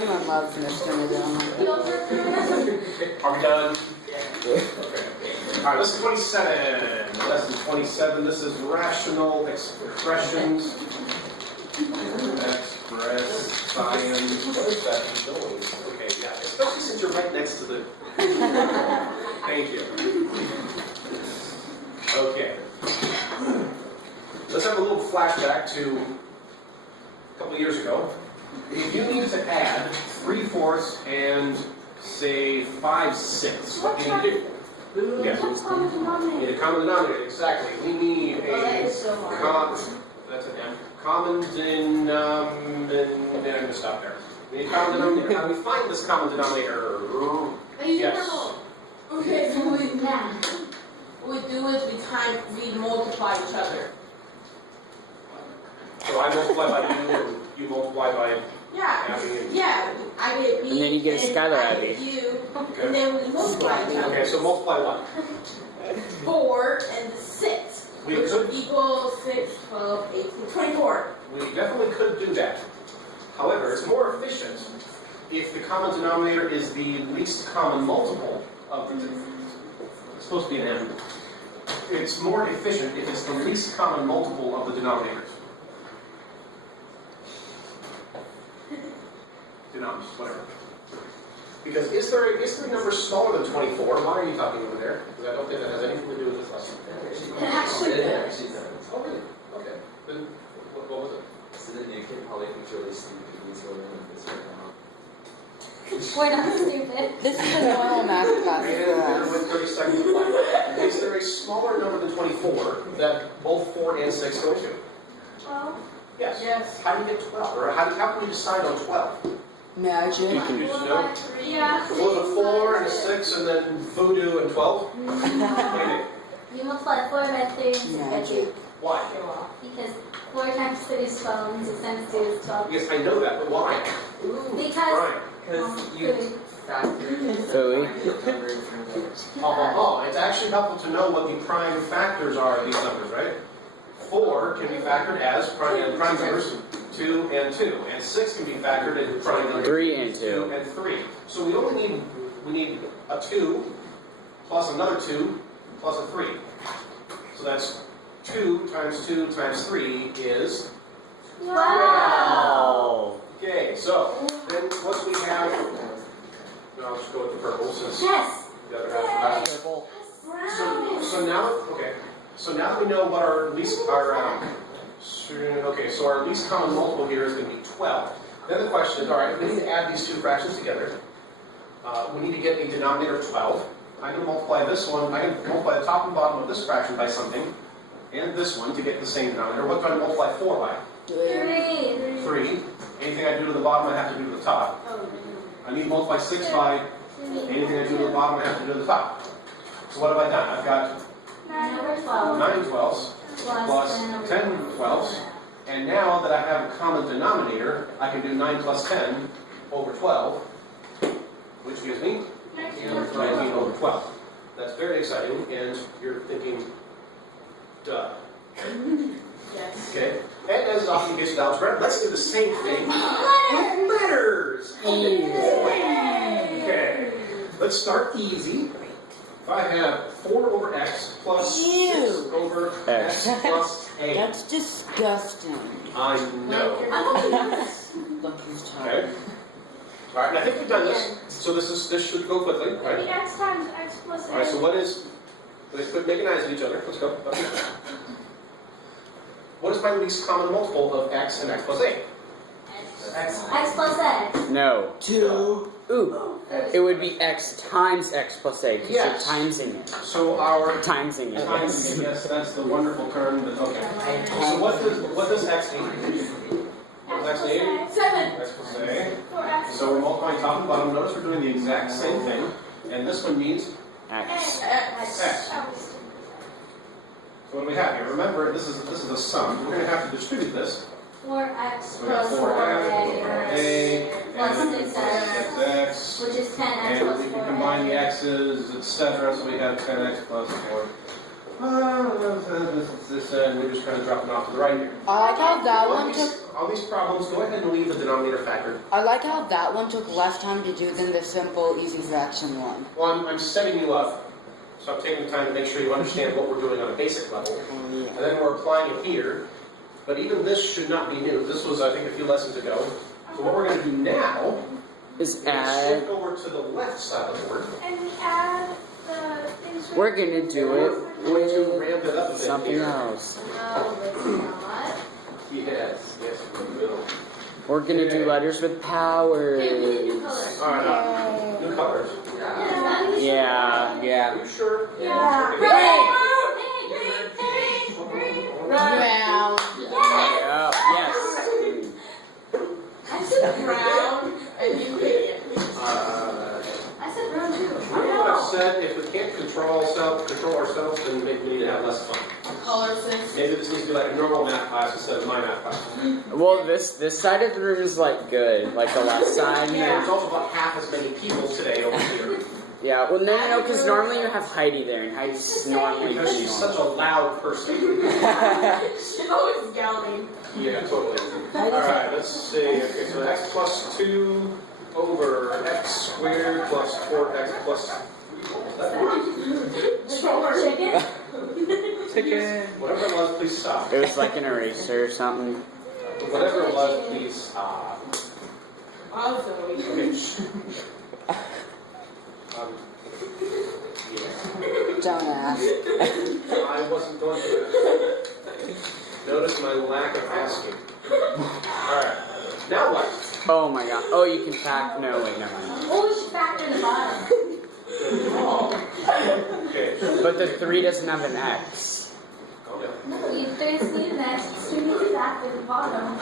Everyone loves Mr. Are we done? Okay. All right, lesson 27. Lesson 27. This is rational expressions. Express science. What is that doing? Okay, yeah. Especially since you're right next to the. Thank you. Okay. Let's have a little flashback to a couple of years ago. If you need to add 3/4 and say 5/6, what do you do? Yes. We need a common denominator, exactly. We need a that's an M. Common I'm going to stop there. We need a common denominator. How do we find this common denominator? Yes. Okay, so what we do is we multiply each other. So I multiply by you, or you multiply by Abby. Yeah. I get B. And then you get a Skylar I Abby. get you, and then we multiply each other. Okay, so multiply what? 4 and 6. Which would equal 6, 12, 18, 24. We definitely could do that. However, it's more efficient if the common denominator is the least common multiple of the two. It's supposed to be an M. It's more efficient if it's the least common multiple of the denominators. Denoms, whatever. Because is there a number smaller than 24? Why are you talking over there? Because I don't think that has anything to do with this lesson. Oh, really? Okay. Then what was it? So then you can probably visually see these children this right now. We're not stupid. This is a normal math class. And with 30 seconds left. Is there a smaller number than 24 that both 4 and 6 go to? 12. Yes. Yes. How do you get 12? Or how can we decide on 12? Magic. You can just know. Yeah. Well, the 4 and a 6 and then voodoo and 12? Okay. You multiply 4 by 3 and 6 by 2. Why? Because 4 times 3 is 12 and 6 times 2 is 12. Yes, I know that, but why? Because Right. Because you factor Philly. It's actually helpful to know what the prime factors are of these numbers, right? 4 can be factored as prime numbers, 2 and 2. And 6 can be factored as prime numbers, 3 and 2. and 3. So we only need a 2 plus another 2 plus a 3. So that's 2 times 2 times 3 is 12. Wow. Okay, so then once we have, I'll just go with the purple since Yes. the other half is purple. So now, okay. So now that we know what our least so our least common multiple here is going to be 12. Then the question is, all right, we need to add these two fractions together. We need to get a denominator of 12. I'm going to multiply this one. I can multiply the top and bottom of this fraction by something, and this one to get the same denominator. What do I multiply 4 by? 3. 3. Anything I do to the bottom, I have to do to the top. I need to multiply 6 by anything I do to the bottom, I have to do to the top. So what have I done? I've got 9 over 12. 9 12s plus 10 12s. And now that I have a common denominator, I can do 9 plus 10 over 12, which gives me 19 over 12. That's very exciting, and you're thinking, duh. Yes. Okay? And as is often the case with algebra, let's do the same thing with letters. Okay. Let's start easy. If I have 4 over x plus 6 over x plus a. That's disgusting. I know. Okay. All right, and I think we've done this. So this should go quickly, right? X times x plus All right. So what is? Let's quit making eyes at each other. Let's go. What is my least common multiple of x and x plus a? X plus a. No. 2. Ooh. It would be x times x plus a because Yes. you're timesing it. So our Timesing it. times, yes, that's the wonderful term. Okay. So what does x mean? What does x mean? 7. X plus a. 4x. So we're multiplying top and bottom. Notice we're doing the exact same thing, and this one means X. x. So what do we have here? Remember, this is a sum. We're going to have to distribute this. 4x So we have plus 4x 4a plus plus a 6x, 6x. which is 10x And plus we can 4a. combine the x's, etc. So we have 10x plus 4. this and we're just kind of dropping off to the right here. I like how that one On took. these, on these problems, go ahead and leave the denominator factor. I like how that one took less time to do than the simple easy fraction one. Well, I'm setting you up, so I'm taking the time to make sure you understand what we're doing on a basic level. And then we're applying it here. But even this should not be new. This was, I think, a few lessons ago. So what we're going to do now Is shift add. over to the left side of the board. And we add the things. We're gonna do it We're going to ramp with it up a bit something here. else. No, it's not. Yes, we will. We're gonna do letters with powers. Okay, we need new colors. All right, new colors. Yeah. Are you sure? Yeah. Round. Yeah. Yes. I said brown, and you pick it. I said brown too. Remember what I said? If we can't control ourselves, then maybe we need to have less fun. Color sense. Maybe this needs to be like a normal math class instead of my math class. Well, this side of the room is like good, like the left side. There's also about half as many people today over here. Yeah. Well, no, because normally you have Heidi there, and Heidi's normally Because pretty she's normal. such a loud person. She's always yelling. Yeah, totally. Alright, let's see. Okay, so x plus 2 over x squared plus 4x plus... Chicken? Chicken. Whatever it was, please stop. It was like an eraser or something. Whatever it was, please stop. Also, Okay, shh. Yeah. Don't ask. I wasn't going to ask. Notice my lack of asking. Alright, now what? Oh my god. Oh, you can fact. No, wait, never mind. oh, we should factor in the bottom. Okay. But the 3 doesn't have an X. Calm down. No, you there's the next. We need to factor the bottom.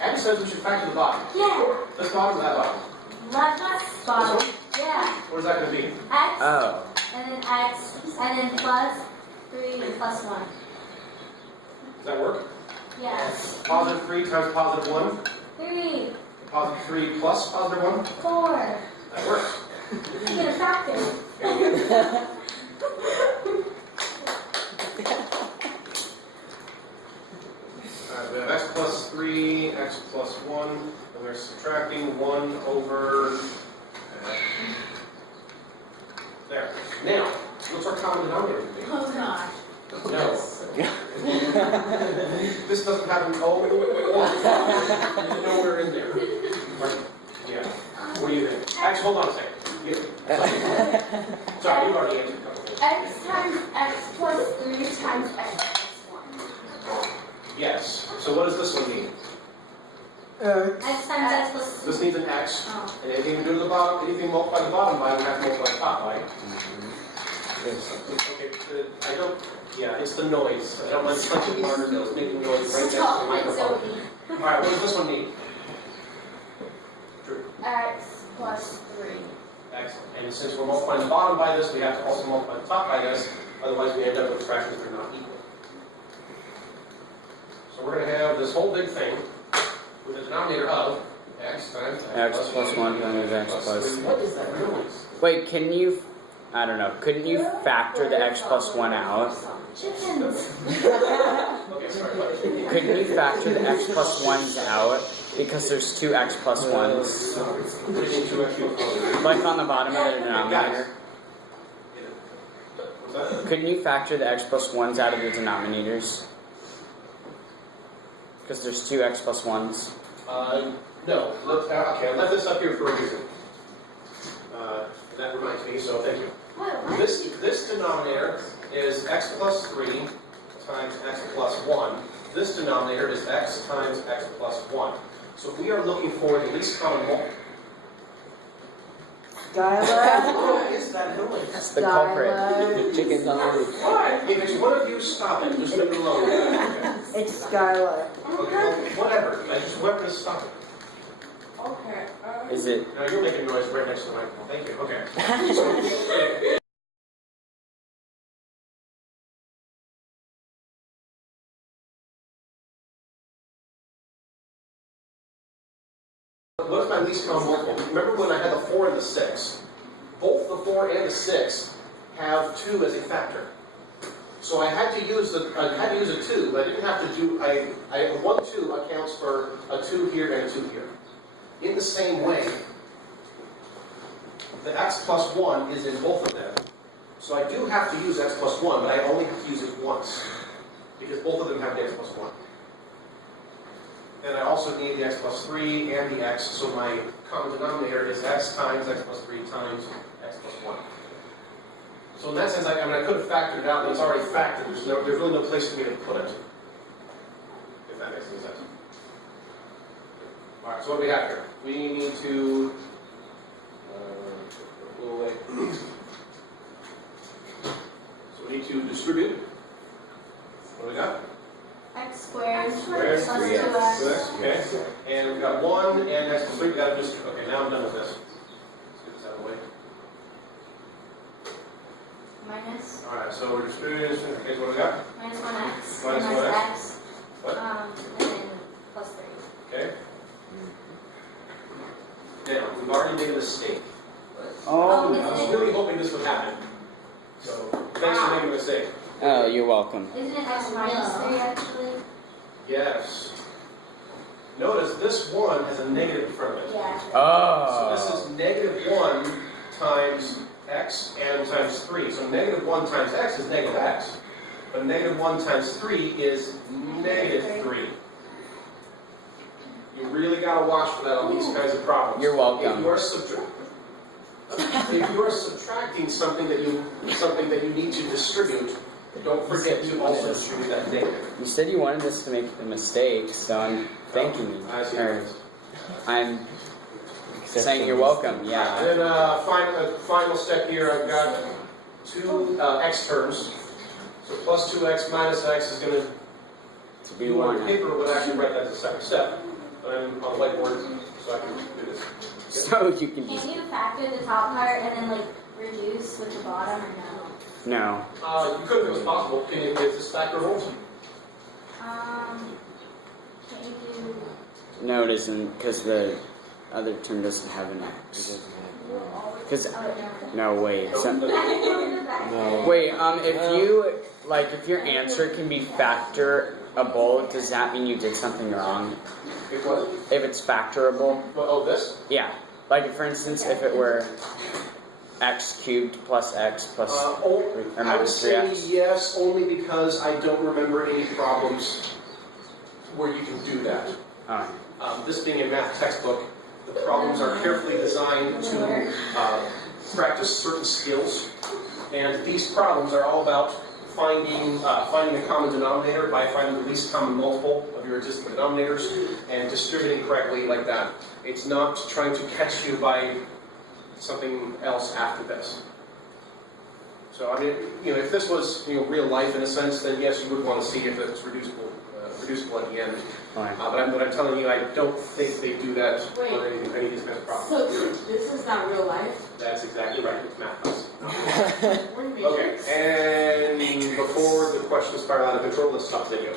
X says we should factor the bottom. Yeah. This bottom or that bottom? Left bottom. Yeah. What is that going to be? X, Oh. and then X, and then plus 3 and plus 1. Does that work? Yes. Positive 3 times positive 1. 3, Positive 3 plus positive 1. 4. That works. You get a factor. Alright, we have x plus 3, x plus 1, and we're subtracting 1 over... there. Now, what's our common denominator going to be? Oh gosh. No. This doesn't have an O or there's nowhere in there. Right? Yeah. What do you think? Actually, hold on a second. Sorry, you already answered a couple things. X times X plus 3 times X plus 1. Yes. So what does this one mean? X times X plus 3. This needs an X. Oh. And anything to do to the bottom, anything multiplied the bottom by, we have to multiply the top, right? Okay, I don't, yeah, it's the noise. I don't like touching partner bills, making noise right next to the microphone. Alright, what does this one mean? True. X plus 3. Excellent. And since we're multiplying the bottom by this, we have to also multiply the top by this, otherwise we end up with fractions that are not equal. So we're going to have this whole big thing with a denominator of x times X plus 1 times X plus 3. What is that noise? Wait, can you... I don't know. Couldn't you factor the X plus 1 out? Chickens. Okay, sorry, what? Couldn't you factor the X plus 1s out? Because there's 2 X plus 1s. Put it into a cube. Like on the bottom of the denominator. What's that? Couldn't you factor the X plus 1s out of the denominators? Because there's 2 X plus 1s. No. Okay, I left this up here for a reason. That reminds me, so thank you. What? This denominator is x plus 3 times x plus 1. This denominator is x times x plus 1. So if we are looking for the least common multiple. Skylar. What is that noise? That's the culprit. Skylar. The chicken's on the roof. Alright, if it's one of you, stop it. Just leave it alone. Okay. It's Skylar. Okay, well, whatever. I just whoever is stop it. Okay. Is it... Now you're making noise right next to the microphone. Thank you. Okay. What is my least common multiple? Remember when I had the 4 and the 6? Both the 4 and the 6 have 2 as a factor. So I had to use a 2, but I didn't have to do, 1, 2 accounts for a 2 here and a 2 here. In the same way, the x plus 1 is in both of them. So I do have to use x plus 1, but I only have to use it once, because both of them have the x plus 1. And I also need the x plus 3 and the x, so my common denominator is x times x plus 3 times x plus 1. So in that sense, I could have factored it out, but it's already factored. There's really no place for me to put it, if that makes any sense. All right, so what do we have here? We need to pull away. So we need to distribute. What do we got? X squared Squared, plus 3x. 2x. Okay. And we've got 1 and x plus 3. We got to just, okay, now I'm done with this. Let's get this out of the way. Minus. All right, so we're distributing. Okay, so what do we got? Minus 1x. Minus minus 1x. x. What? And then plus 3. Okay. Now, we've already made a mistake. Oh, I was really hoping this would happen. So, thanks for making a mistake. Oh, you're welcome. Isn't it x minus 3 actually? Yes. Notice this 1 has a negative in front of it. Yeah. So Oh. this is negative 1 times x and times 3. So negative 1 times x is negative x. But negative 1 times 3 is negative 3. You really got to watch for that on these kinds of problems. You're welcome. If you are subtracting something that you need to distribute, don't forget to also distribute that negative. You said you wanted us to make a mistake, so I'm thanking you. I see. Or, I'm saying you're welcome, yeah. And then final step here, I've got 2 x terms. So plus 2x minus x is going to To be be on one. paper, but actually write that as a second step. But I'm on the whiteboard, so I can do this. So you can just. Can you factor the top part and then like reduce with the bottom or no? No. You could if it was possible. Is this factorable? Can you do? No, it isn't, because the other term doesn't have an X. Because, Oh, no, wait. no. No. Wait, if your answer can be factorable, does that mean you did something wrong? If what? If it's factorable? Oh, this? Yeah. Like, for instance, if it were x cubed plus x plus I would minus say 3x. yes, only because I don't remember any problems where you can do that. Oh. This being a math textbook, the problems are carefully designed to practice certain skills, and these problems are all about finding a common denominator by finding the least common multiple of your existing denominators and distributing correctly like that. It's not trying to catch you by something else after this. So I mean, if this was real life in a sense, then yes, you would want to see if it's reducible at the end. Fine. But I'm telling you, I don't think they do that Wait. for any of these kinds of problems. So this is not real life? That's exactly right. It's math class. What do you mean? Okay, and before the questions start out of control, let's stop the video.